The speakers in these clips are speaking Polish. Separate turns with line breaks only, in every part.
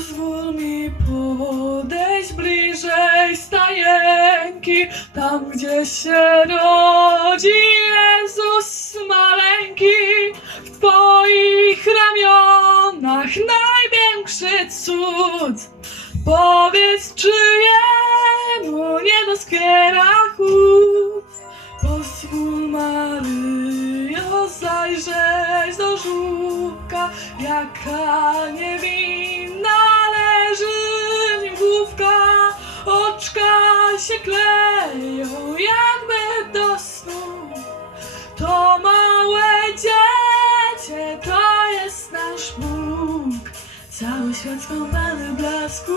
Pozwól mi podejść bliżej stajenki, tam gdzie się rodzi Jezus maleńki. W Twoich ramionach największy cud. Powiedz, czy jemu nie doskwiera chłód. Pozwól Maryjo zajrzeć do żółka, jaka niewinna się kleją jakby do snu. To małe dziecię, to jest nasz Bóg. Cały świat skąpany blasku,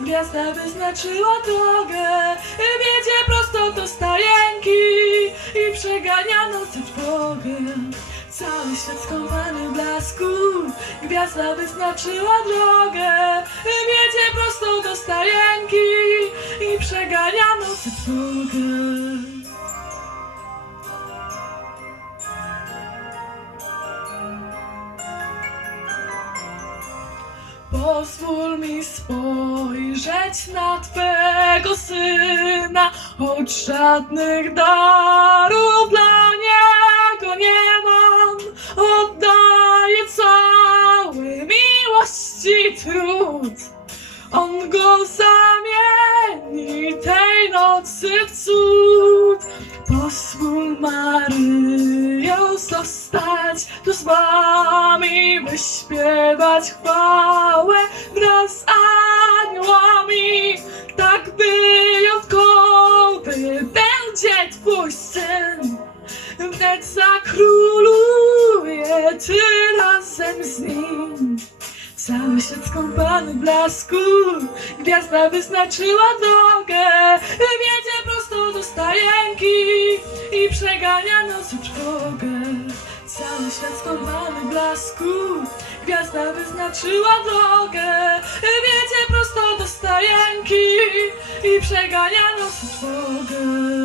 gwiazda wyznaczyła drogę. Wiedzie prosto do stajenki i przegania nocy trwogę. Cały świat skąpany blasku, gwiazda wyznaczyła drogę. Wiedzie prosto do stajenki Pozwól mi spojrzeć na Twego Syna, choć żadnych darów dla Niego nie mam. Oddaję cały miłości trud. On go zamieni w cud. Pozwól Maryjo zostać tu z wami, by śpiewać chwałę wraz z aniołami. Tak wyjątkowy będzie Twój syn. Wnet zakróluje Ty razem z nim. Cały świat skąpany w blasku, gwiazda wyznaczyła drogę. Wiedzie prosto do stajenki i przegania nocy trwogę. Cały świat skąpany w blasku, gwiazda wyznaczyła drogę. Wiedzie prosto do stajenki i przegania nocy trwogę.